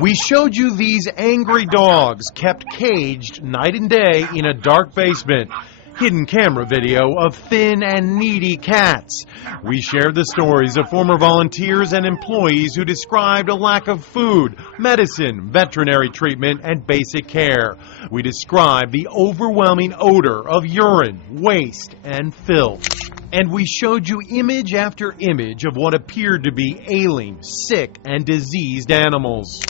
We showed you these angry dogs kept caged night and day in a dark basement. Hidden camera video of thin and needy cats. We shared the stories of former volunteers and employees who described a lack of food, medicine, veterinary treatment, and basic care. We described the overwhelming odor of urine, waste, and filth. And we showed you image after image of what appeared to be ailing, sick, and diseased animals.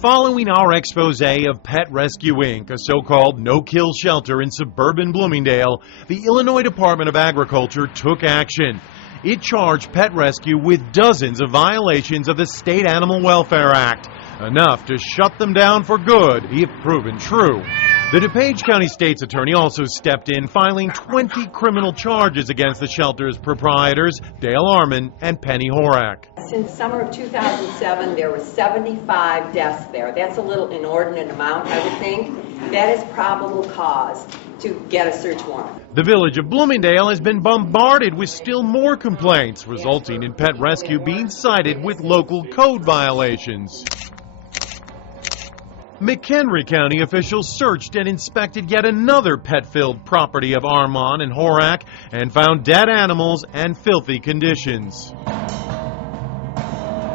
Following our expose of Pet Rescue Inc., a so-called no-kill shelter in suburban Bloomingdale, the Illinois Department of Agriculture took action. It charged Pet Rescue with dozens of violations of the State Animal Welfare Act, enough to shut them down for good if proven true. The DuPage County State's Attorney also stepped in, filing 20 criminal charges against the shelter's proprietors, Dale Arman and Penny Horak. Since summer of 2007, there were 75 deaths there. That's a little inordinate amount, I would think. That is probable cause to get a search warrant. The village of Bloomingdale has been bombarded with still more complaints, resulting in Pet Rescue being cited with local code violations. McHenry County officials searched and inspected yet another pet-filled property of Arman and Horak and found dead animals and filthy conditions.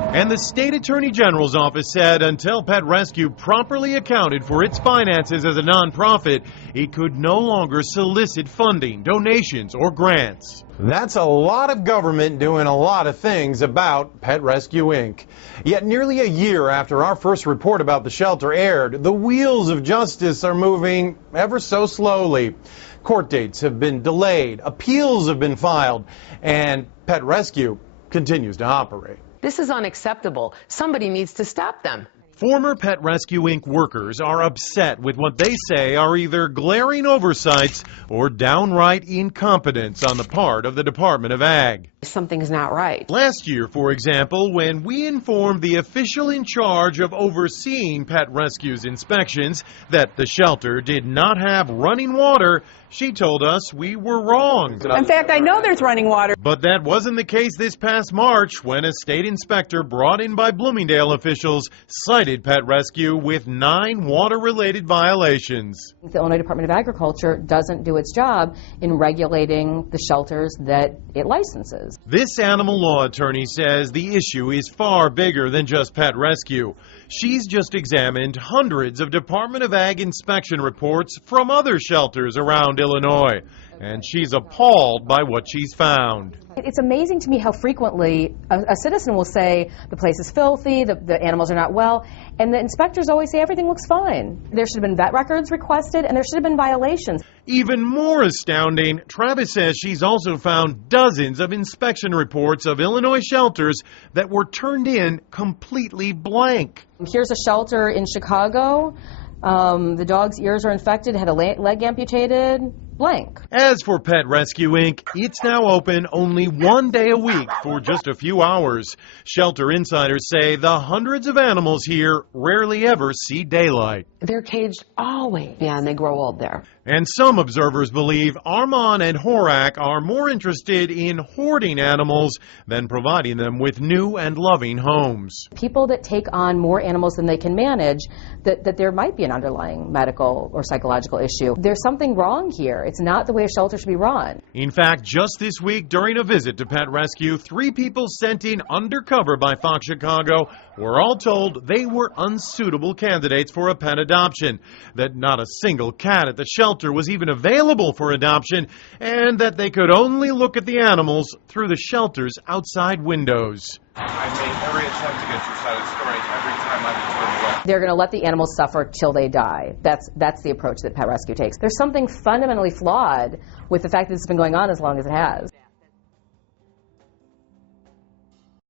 And the State Attorney General's office said until Pet Rescue properly accounted for its finances as a nonprofit, it could no longer solicit funding, donations, or grants. That's a lot of government doing a lot of things about Pet Rescue Inc. Yet nearly a year after our first report about the shelter aired, the wheels of justice are moving ever so slowly. Court dates have been delayed, appeals have been filed, and Pet Rescue continues to operate. This is unacceptable. Somebody needs to stop them. Former Pet Rescue Inc. workers are upset with what they say are either glaring oversights or downright incompetence on the part of the Department of Ag. Something's not right. Last year, for example, when we informed the official in charge of overseeing Pet Rescue's inspections that the shelter did not have running water, she told us we were wrong. In fact, I know there's running water. But that wasn't the case this past March when a state inspector brought in by Bloomingdale officials cited Pet Rescue with 9 water-related violations. The Illinois Department of Agriculture doesn't do its job in regulating the shelters that it licenses. This animal law attorney says the issue is far bigger than just Pet Rescue. She's just examined hundreds of Department of Ag inspection reports from other shelters around Illinois, and she's appalled by what she's found. It's amazing to me how frequently a citizen will say the place is filthy, the animals are not well, and the inspectors always say everything looks fine. There should have been vet records requested, and there should have been violations. Even more astounding, Travis says she's also found dozens of inspection reports of Illinois shelters that were turned in completely blank. Here's a shelter in Chicago. The dog's ears are infected, had a leg amputated. Blank. As for Pet Rescue Inc., it's now open only 1 day a week for just a few hours. Shelter insiders say the hundreds of animals here rarely ever see daylight. They're caged always. Yeah, and they grow old there. And some observers believe Arman and Horak are more interested in hoarding animals than providing them with new and loving homes. People that take on more animals than they can manage, that there might be an underlying medical or psychological issue. There's something wrong here. It's not the way a shelter should be run. In fact, just this week during a visit to Pet Rescue, 3 people sent in undercover by Fox Chicago were all told they were unsuitable candidates for a pet adoption, that not a single cat at the shelter was even available for adoption, and that they could only look at the animals through the shelter's outside windows. I make every attempt to get your side of the story every time I'm turned away. They're going to let the animals suffer till they die. That's the approach that Pet Rescue takes. There's something fundamentally flawed with the fact that this has been going on as long as it has.